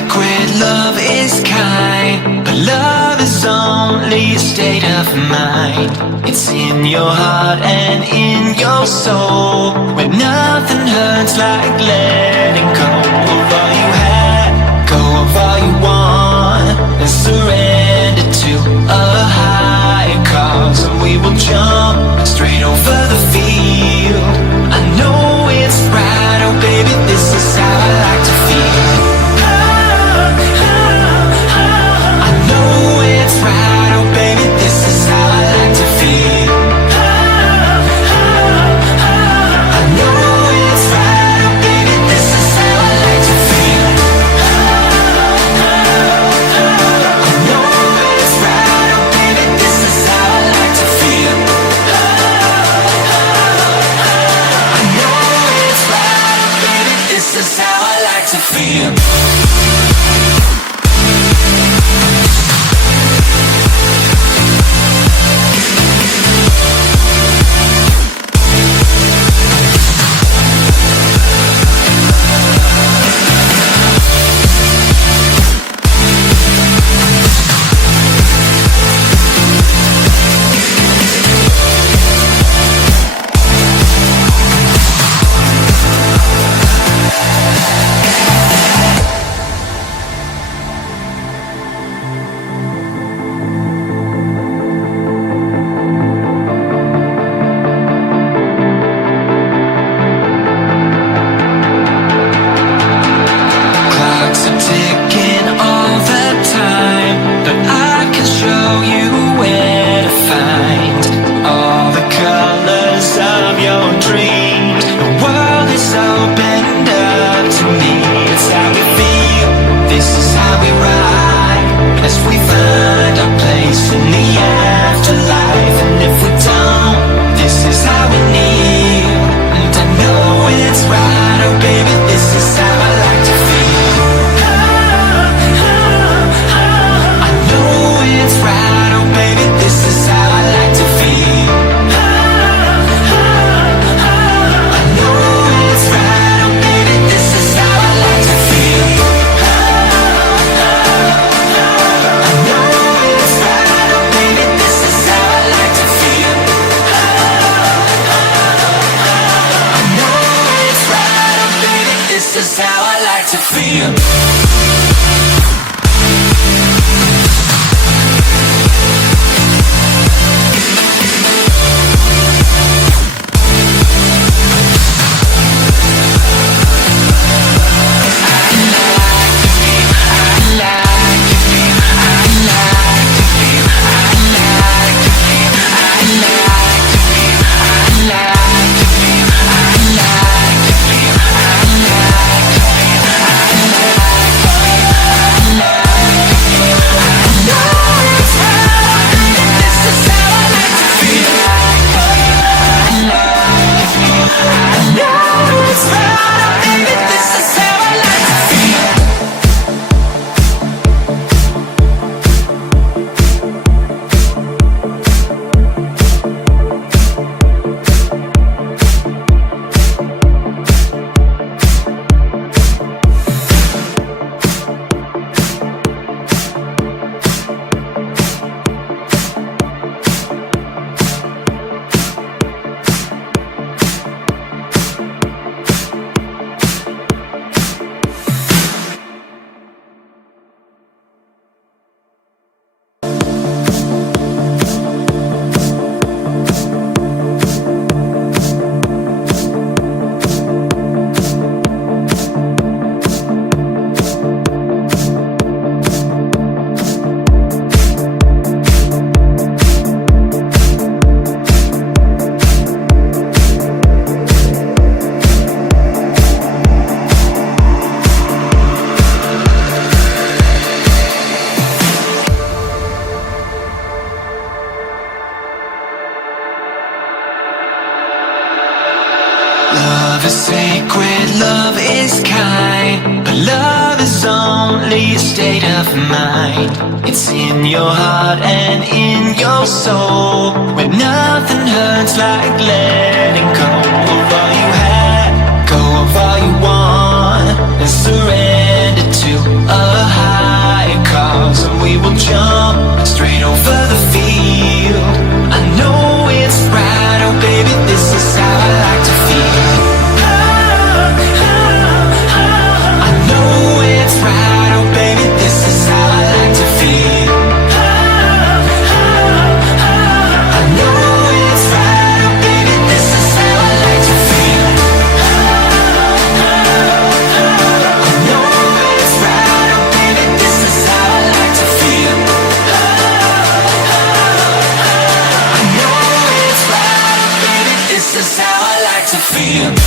sacred, love is kind, but love is only a state of mind. It's in your heart and in your soul, where nothing hurts like letting go of all you had, go of all you want, and surrender to a higher cause. And we will jump straight over the field. I know it's right, oh baby, this is how I like to feel. I know it's right, oh baby, this is how I like to feel. I know it's right, oh baby, this is how I like to feel. I know it's right, oh baby, this is how I like to feel. I know it's right, oh baby, this is how I like to feel. Love is sacred, love is kind, but love is only a state of mind. It's in your heart and in your soul, where nothing hurts like letting go of all you had, go of all you want, and surrender to us. feel.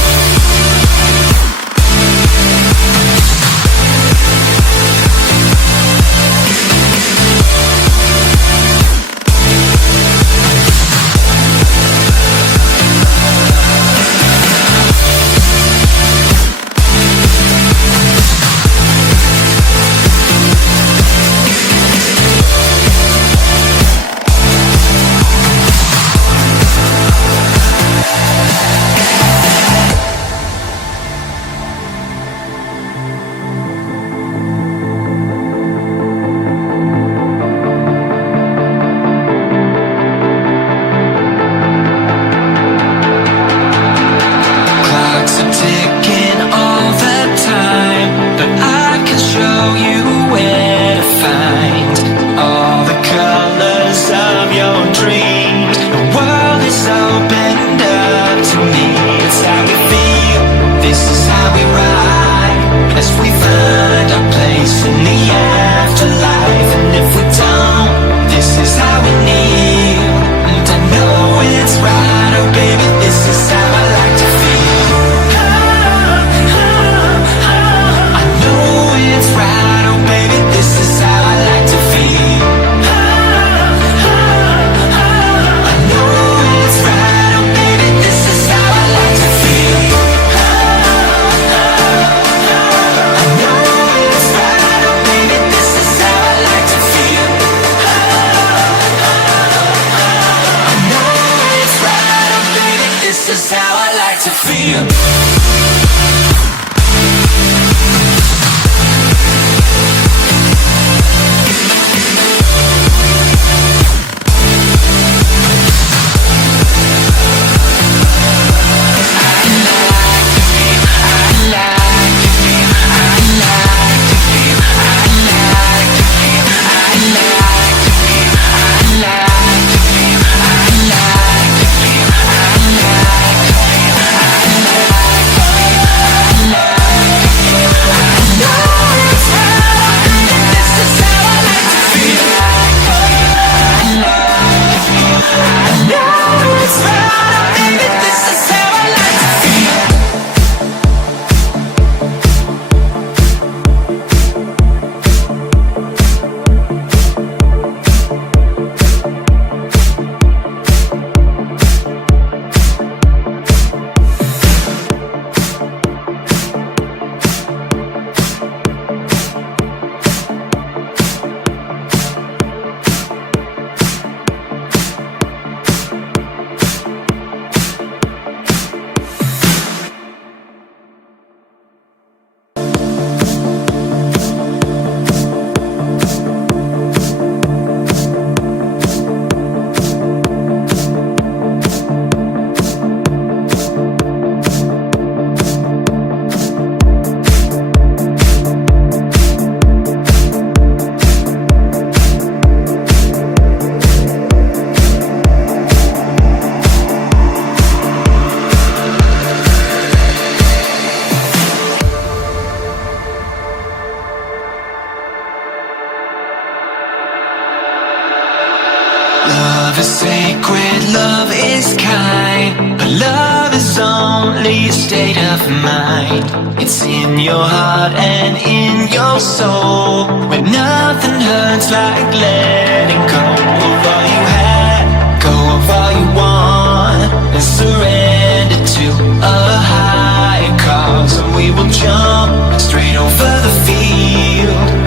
Love is sacred, love is kind, but love is only a state of mind. It's in your heart and in your soul, where nothing hurts like letting go of all you had, go of all you want, and surrender to a higher cause. And we will jump straight over the field